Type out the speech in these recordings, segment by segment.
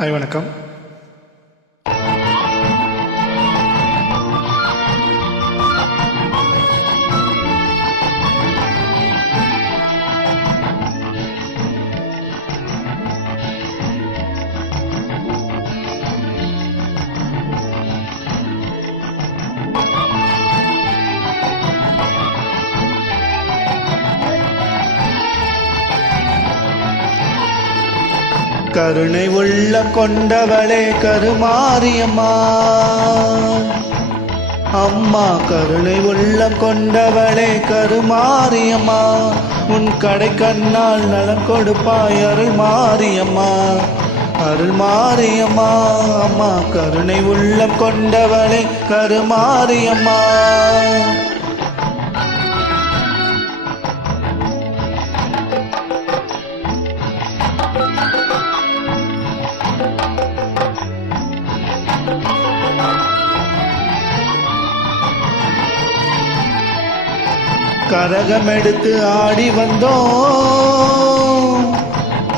Hi வணக்கம். கருணை உள்ளம் கொண்டவளே கருமாரியம்மா, அம்மா கருணை உள்ளம் கொண்டவளே கருமாரியம்மா, உன் கடை கண்ணால் நலம் கொடுப்பாய் அருள் மாரியம்மா, அருள் மாரியம்மா, அம்மா கருணை உள்ளம் கொண்டவளே கருமாரியம்மா. கரகம் எடுத்து ஆடி வந்தோம்,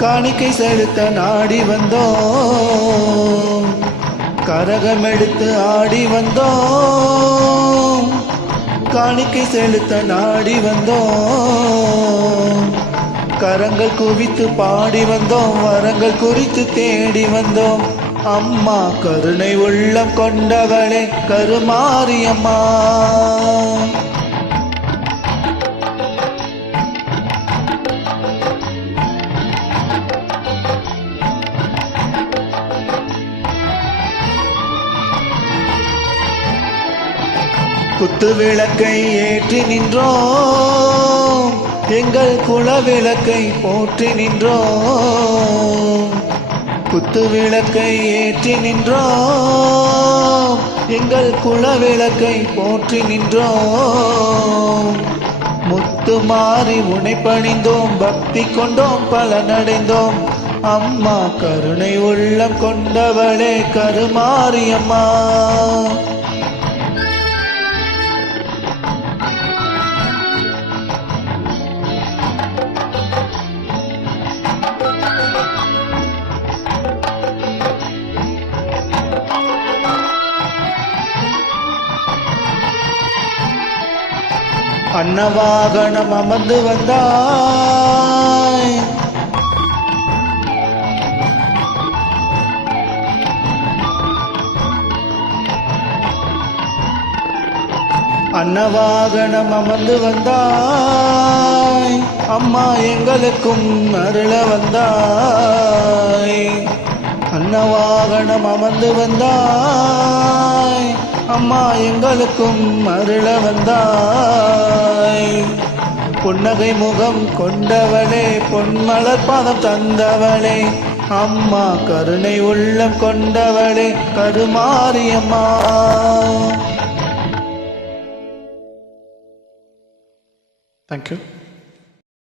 காணிக்கை செலுத்த நாடி வந்தோம். கரகம் எடுத்து ஆடி வந்தோம், காணிக்கை செலுத்த நாடி வந்தோம். கரங்கள் குவித்து பாடி வந்தோம், வரங்கள் குறித்து தேடி வந்தோம். அம்மா கருணை உள்ளம் கொண்டவளே கருமாரியம்மா. குத்து விளக்கை ஏற்றி நின்றோம், எங்கள் குல விளக்கை போற்றி நின்றோம். குத்து விளக்கை ஏற்றி நின்றோம், எங்கள் குல விளக்கை போற்றி நின்றோம். முத்து மாறி உனை பணிந்தோம், பக்தி கொண்டோம் பலனடைந்தோம். அம்மா கருணை உள்ளம் கொண்டவளே கருமாரியம்மா. அன்னவாகனம் அமர்ந்து வந்தாய், அன்னவாகனம் அமர்ந்து வந்தாய். அம்மா எங்களுக்கும் அருள வந்தாய். அன்னவாகனம் அமர்ந்து வந்தாய், அம்மா எங்களுக்கும் அருள வந்தாய். புன்னகை முகம் கொண்டவளே, பொன்மலர் பாதம் தந்தவளே, அம்மா கருணை உள்ளம் கொண்டவளே கருமாரியம்மா. தேங்க்யூ.